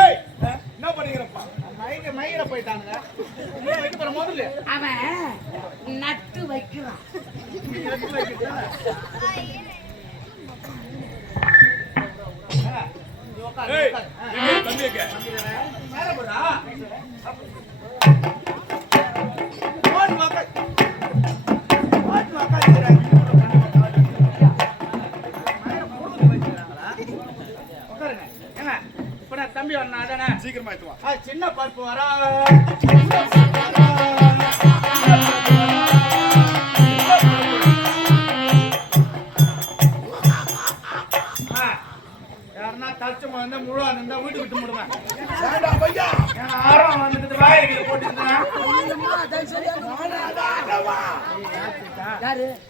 ஏய் என்ன பண்ணிக்கிறப்பா மயிர போயிட்டானுங்க வைக்க போற முதல்ல அவன் நட்டு வைக்கிறான் தம்பி வந்தானே சீக்கிரமா சின்ன பருப்பு வர யாருன்னா தச்சுமா வந்தா முழு இருந்தா வீட்டு விட்டு முடுவேன் ஆரம் வந்துட்டு வாய் போட்டு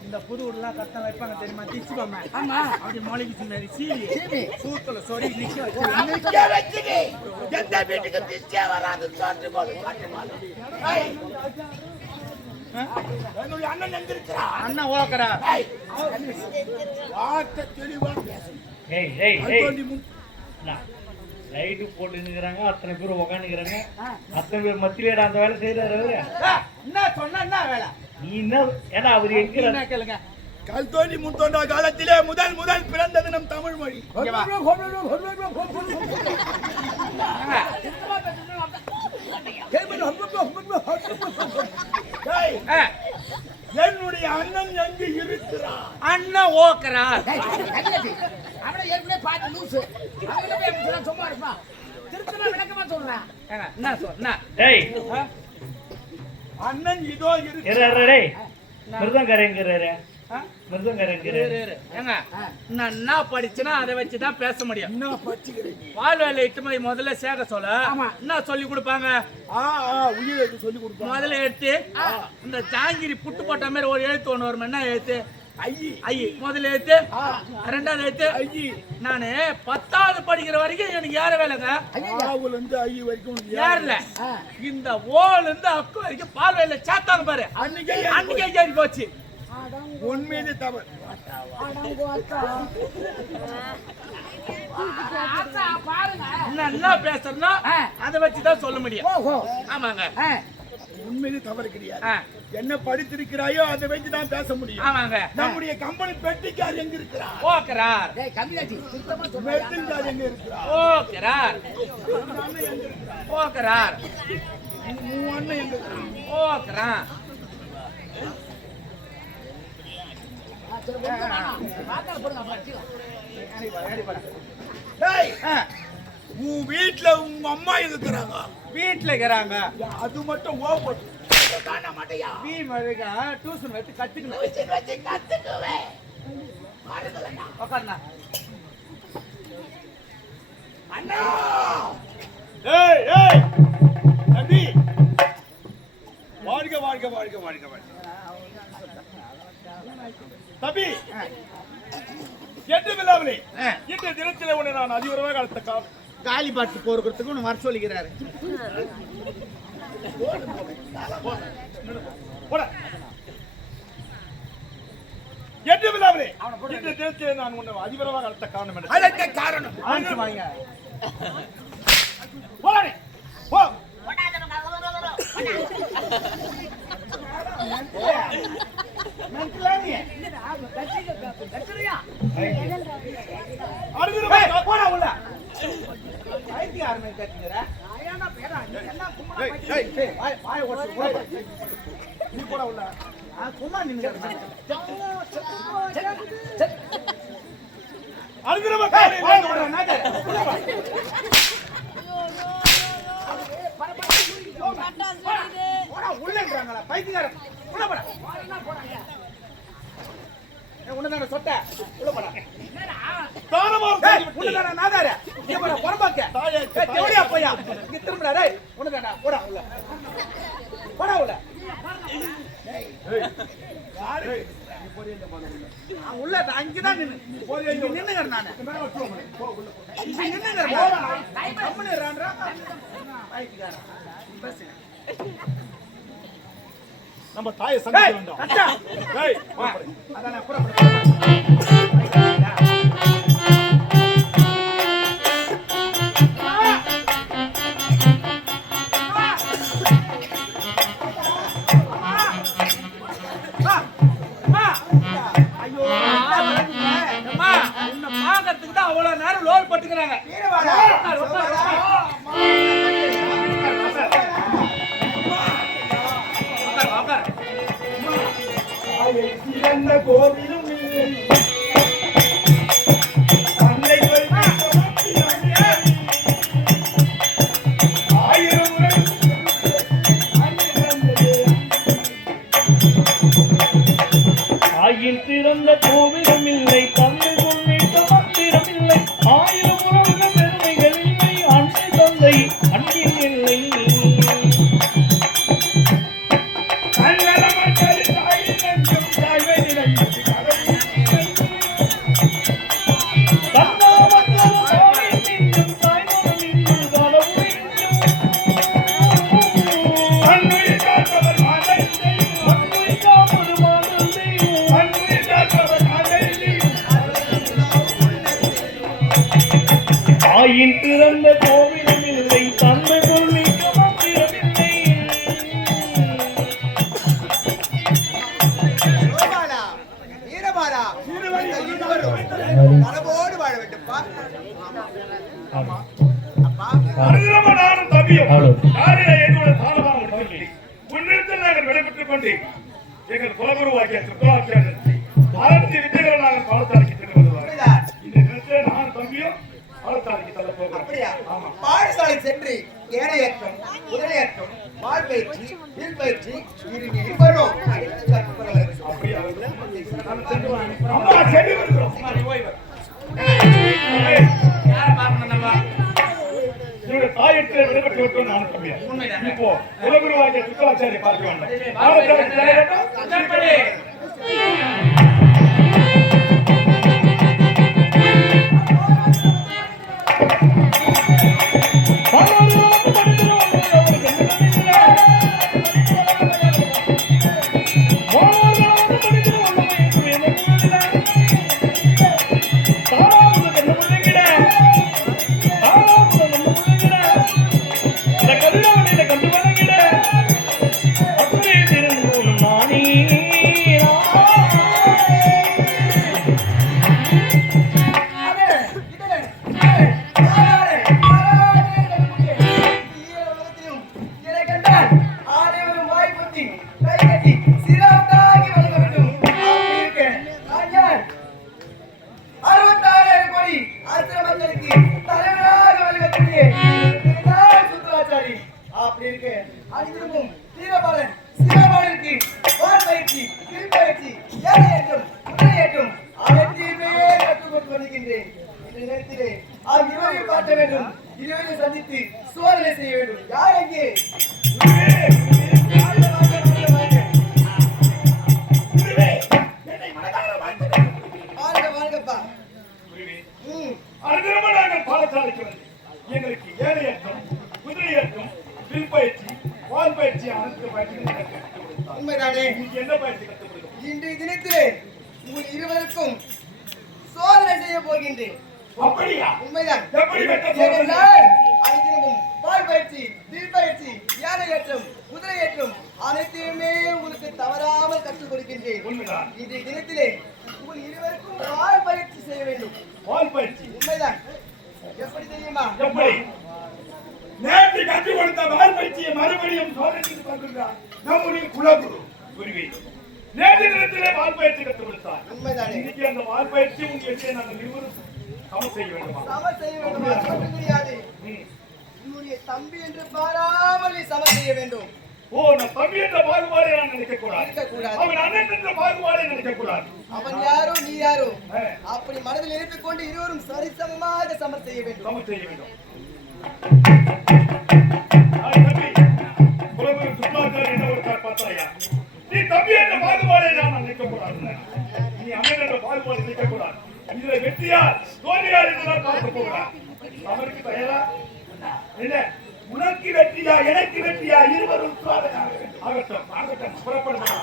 இந்த புது வீடுலாம் கத்தம் வைப்பாங்க தெரியுமா திச்சுக்கோங்க ஆமா அப்படி மொழிக்கு மாதிரி சீவி சூத்துல சொறி நிக்க வச்சு எந்த வீட்டுக்கு திச்சே வராது அண்ணன் எங்க இருக்கிறா அண்ணன் ஓக்கறா வார்த்தை தெளிவா பேசணும் லைட்டு போட்டுக்கிறாங்க அத்தனை பேர் உக்காந்துக்கிறாங்க அத்தனை பேர் மத்தியில அந்த வேலை செய்யறாரு அவரு என்ன சொன்ன என்ன வேலை நீ என்ன ஏன்னா அவரு எங்க கேளுங்க கல்தோண்டி முத்தோண்டா காலத்திலே முதல் பிறந்தது நம் தமிழ் மொழி என்னுடைய அண்ணன் எங்கு இருக்கிறார் அண்ணன் ஓக்கிறார் அவனை ஏற்கனவே பார்த்து லூசு சும்மா இருப்பான் திருத்தமா விளக்கமா சொல்றேன் என்ன சொன்ன அண்ணன் இதோ இருக்கிறார் மிருதங்கரைங்கிறாரு ஏங்க நான் என்ன படிச்சுனா அதை வச்சுதான் பேச முடியும் பால் வேலை 8 மணி முதல்ல சேர்க்க சொல்ல என்ன சொல்லி கொடுப்பாங்க முதல்ல எடுத்து இந்த ஜாங்கிரி புட்டு போட்ட மாதிரி ஒரு எழுத்து ஒண்ணு வரும் என்ன எழுத்து ஐ முதல்ல எழுத்து ரெண்டாவது எழுத்து நானு 10வது படிக்கிற வரைக்கும் எனக்கு யார வேலைங்க யாருல இந்த ஓல இருந்து அக்கு வரைக்கும் பால் வேலை சேர்த்தாங்க பாரு அன்னைக்கே ஏறி போச்சு உண்மையிலே தவறு என்ன பேசுறா அதை வச்சுதான் சொல்ல முடியும் ஆமாங்க உண்மையிலே தவறு கிடையாது என்ன படித்திருக்கிறாயோ அதை வச்சுதான் பேச முடியும் ஆமாங்க நம்முடைய கம்பெனி பெட்டிக்கார் எங்க இருக்கிறார் ஓக்கிறார் பெட்டிக்கார் எங்க இருக்கிறார் ஓக்கிறார் ஓக்கிறார் அண்ணன் எங்க ஓக்கிறான் உன் வீட்டுல உங்க அம்மா இருக்கிறாங்க வீட்டுல இருக்கிறாங்க அது மட்டும் ஓப்பன் டியூஷன் வச்சு கத்துக்கணும் அண்ணா வாழ்க வாழ்க வாழ்க வாழ்க வாழ்க தம்பி எட்டு விழாவிலே இந்த தினத்திலே உன்னை நான் அதிகமாக காலத்த காலி பாட்டு போறதுக்கு ஒன்று வர சொல்லிக்கிறாரு எட்டு விழாவிலே இந்த தினத்திலே நான் உன்னை அதிபரமாக காலத்த காரணம் என்ன அதற்கு காரணம் வாங்க போறானே போ உன்னதான சொட்ட உள்ள போடா தானமா உன்னதான நாதார இங்க போடா பொறம்பாக்க தேவடியா போயா இங்க திரும்படா டேய் உன்னதான போடா உள்ள போடா உள்ள ஏய் யாரு நீ போறியங்க போடா நான் உள்ள அங்க தான் நின்னு போறியங்க நின்னுங்க நானு இங்க நின்னுங்க போடா கம்பெனி ரான்றா பைத்தியக்கார பஸ் நம்ம தாயை சந்திக்க வேண்டும் டேய் அதானே புறப்படு இருக்கிறாங்க. வீரபாலா, உட்கார், உட்கார், உட்கார். உட்கார், உட்கார். தாயை சிறந்த கோவிலும் இல்லை. தந்தை ஆயிரம் முறை தாயின் சிறந்த கோவிலும் இல்லை, தந்தை கொள்ளிட்ட மந்திரம் இல்லை, ஆயிரம் உறவுக பெருமைகள் இல்லை, அன்னை தந்தை அன்பில் இல்லை. தாயின் பிறந்த கோவிலும் இல்லை, தந்தை கொள்ளிக்க மந்திரம் இல்லை. வீரபாலா, வீரபாலா, இந்த இருவரும் நலமோடு வாழ வேண்டும்ப்பா. அப்பா, அருகமனாரும் தம்பியும் யாரிலே என்னோட தானமாக முடிக்கவில்லை. உன்னிடத்தில் நாங்கள் விடைபெற்றுக் கொண்டு எங்கள் குலகுருவாகிய திருத்தலாச்சாரியத்தை ஆரத்தி வித்தைகள் நாங்கள் பாடத்தாரிக்கு சென்று வருவார்கள். இந்த நேரத்தில் நான் தம்பியும் பாடத்தாரிக்கு செல்ல போகிறோம். அப்படியா? பாடசாலை சென்று ஏனையேற்றம், குதிரையேற்றம், வாள் பயிற்சி, வில் பயிற்சி இருவரும் கற்றுக்கொள்ள வேண்டும். அப்படியா? அம்மா சென்று வருகிறோம். யாரை பார்க்கணும் நம்ம? என்னுடைய தாயிற்கு விடைபெற்று விட்டோம் நான் தம்பியா. இப்போ குலகுருவாகிய திருத்தலாச்சாரியை பார்க்க வேண்டும். பாடத்தாரிக்கு செல்ல வேண்டும். அதன்படி. சந்தித்து சோதனை செய்ய வேண்டும். யார் அங்கே? பாடசாலைக்கு வந்து எங்களுக்கு ஏழையற்றம், குதிரையற்றம், வில் பயிற்சி, வால் பயிற்சி அனைத்து பயிற்சிகளும் உண்மைதானே? என்ன பயிற்சி கற்றுக் கொடுக்கும்? இன்றைய தினத்திலே உங்கள் இருவருக்கும் சோதனை செய்ய போகின்றேன். அப்படியா? உண்மைதான். எப்படி அனைத்தினமும் வால் பயிற்சி, வில் பயிற்சி, யானையேற்றம், குதிரையேற்றம் அனைத்தையுமே உங்களுக்கு தவறாமல் கற்றுக் கொடுக்கின்றேன். உண்மைதான். இன்றைய தினத்திலே உங்கள் இருவருக்கும் வால் பயிற்சி செய்ய வேண்டும். வால் பயிற்சி உண்மைதான். எப்படி தெரியுமா? எப்படி? நேற்று கற்றுக் கொடுத்த வால் பயிற்சியை மறுபடியும் சோதனைக்கு கொண்டிருக்கிறார் நம்முடைய குலகுரு குருவி. நேற்று தினத்திலே வால் பயிற்சி கற்றுக் கொடுத்தார். உண்மைதானே? இன்னைக்கு அந்த வால் பயிற்சி உங்களுக்கு நாங்கள் இருவரும் சமம் செய்ய வேண்டுமா? சம செய்ய வேண்டும். அது மட்டும் தெரியாது, உன்னுடைய தம்பி என்று பாராமல் நீ சம செய்ய வேண்டும். ஓ, நான் தம்பி என்ற பாகுபாடை நான் நினைக்க கூடாது. அவன் அண்ணன் என்ற பாகுபாடை நினைக்க கூடாது. அவன் யாரோ நீ யாரோ அப்படி மனதில் நினைத்துக் கொண்டு இருவரும் சரிசமமாக சமர் செய்ய வேண்டும். சமம் செய்ய வேண்டும். தம்பி குலகுரு சுப்லாச்சாரி என்ன ஒரு பார்த்தாயா? நீ தம்பி என்ற பாகுபாடை நான் நினைக்க கூடாது. நீ அண்ணன் என்ற பாகுபாடை நினைக்க கூடாது. இதுல வெற்றியார் தோல்வியார் என்றுதான் பார்க்க போகிறார். அவருக்கு தயாரா? என்ன உனக்கு வெற்றியா எனக்கு வெற்றியா இருவரும் ஆகட்டும் ஆகட்டும் புறப்படலாம்.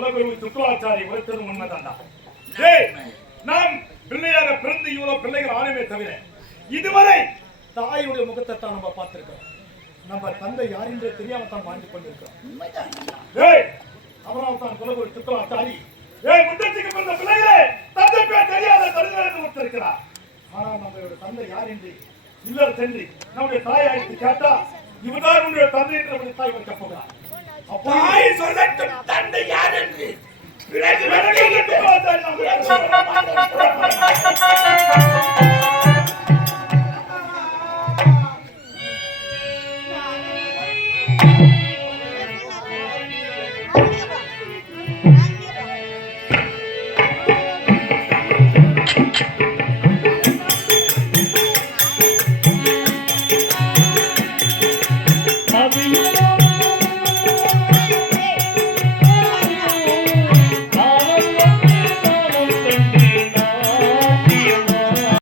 குலகுரு சுக்லாச்சாரி உரைத்தது உண்மைதான்டா. டேய், நாம் பிள்ளையாக பிறந்து இவ்வளவு பிள்ளைகள் ஆணுமே தவிர இதுவரை தாயுடைய முகத்தை தான் நம்ம பார்த்திருக்கிறோம். நம்ம தந்தை யார் என்று தெரியாம தான் வாழ்ந்து கொண்டிருக்கிறோம். டேய், அவரால் தான் குலகுரு சுக்லாச்சாரி முன்னெச்சரிக்கை பிறந்த பிள்ளைகளே தந்தை பேர் தெரியாத தருதல் என்று ஒருத்தருக்கிறார். ஆனால் நம்மளுடைய தந்தை யார் என்று இல்லர் சென்று நம்முடைய தாயை அழைத்து கேட்டா இவர்தான் உன்னுடைய தந்தை என்று நம்முடைய தாய் வைக்க போகிறார். தாய் சொல்லட்டும் தந்தை யார் என்று பிறகு விளக்கு